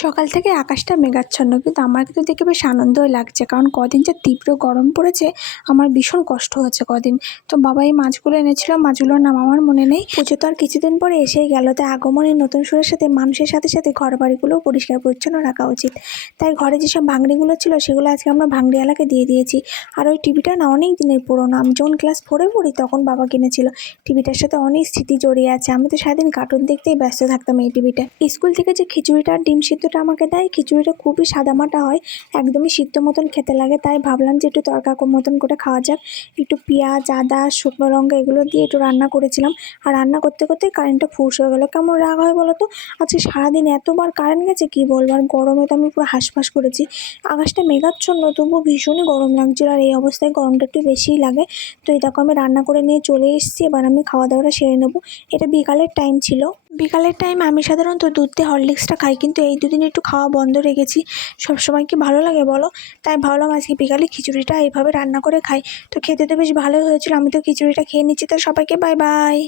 সকাল থেকে আকাশটা মেঘাচ্ছন্ন, কিন্তু আমার কিন্তু দেখে বেশ আনন্দই লাগছে, কারণ কদিন যে তীব্র গরম পড়েছে আমার ভীষণ কষ্ট হচ্ছে কদিন। তো বাবা এই মাছগুলো এনেছিল, মাছগুলোর নাম আমার মনে নেই। পুজো তো আর কিছুদিন পরে এসেই গেল, তাই আগমনের নতুন সুরের সাথে মানুষের সাথে সাথে ঘর বাড়িগুলোও পরিষ্কার পরিচ্ছন্ন রাখা উচিত। তাই ঘরে যেসব ভাঙড়িগুলো ছিল সেগুলো আজকে আমরা ভাঙড়িওয়ালাকে দিয়ে দিয়েছি। আর ওই টিভিটা না অনেক দিনের পুরোনো, আমি যখন ক্লাস 4-এ পড়ি তখন বাবা কিনেছিল। টিভিটার সাথে অনেক স্মৃতি জড়িয়ে আছে, আমি তো সারাদিন কার্টুন দেখতেই ব্যস্ত থাকতাম এই টিভিটা। স্কুল থেকে যে খিচুড়িটা আর ডিম সিদ্ধটা আমাকে দেয়, খিচুড়িটা খুবই সাদামাটা হয়, একদমই সিদ্ধ মতন খেতে লাগে। তাই ভাবলাম যে একটু তড়কা মতন করে খাওয়া যাক। একটু পেঁয়াজ, আদা, শুকনো লঙ্কা এগুলো দিয়ে একটু রান্না করেছিলাম। আর রান্না করতে করতে কারেন্টটা ফুস হয়ে গেলো। কেমন রাগ হয় বলো তো, আজকে সারাদিন এতবার কারেন্ট গেছে কী বলবো। আর গরমে তো আমি পুরো হাঁসফাঁস করেছি। আকাশটা মেঘাচ্ছন্ন, তবুও ভীষণই গরম লাগছিল, আর এই অবস্থায় গরমটা একটু বেশিই লাগে। তো এই দেখো আমি রান্না করে নিয়ে চলে এসেছি, এবার আমি খাওয়া দাওয়াটা সেরে নেবো। এটা বিকালের টাইম ছিল। বিকালের টাইম আমি সাধারণত দুধ দিয়ে হরলিক্সটা খাই, কিন্তু এই দুদিন একটু খাওয়া বন্ধ রেখেছি। সবসময় কি ভালো লাগে বলো? তাই ভাবলাম আজকে বিকালে খিচুড়িটা এইভাবে রান্না করে খাই। তো খেতে তো বেশ ভালোই হয়েছিল, আমি তো খিচুড়িটা খেয়ে নিচ্ছি। তো সবাইকে বাই বাই।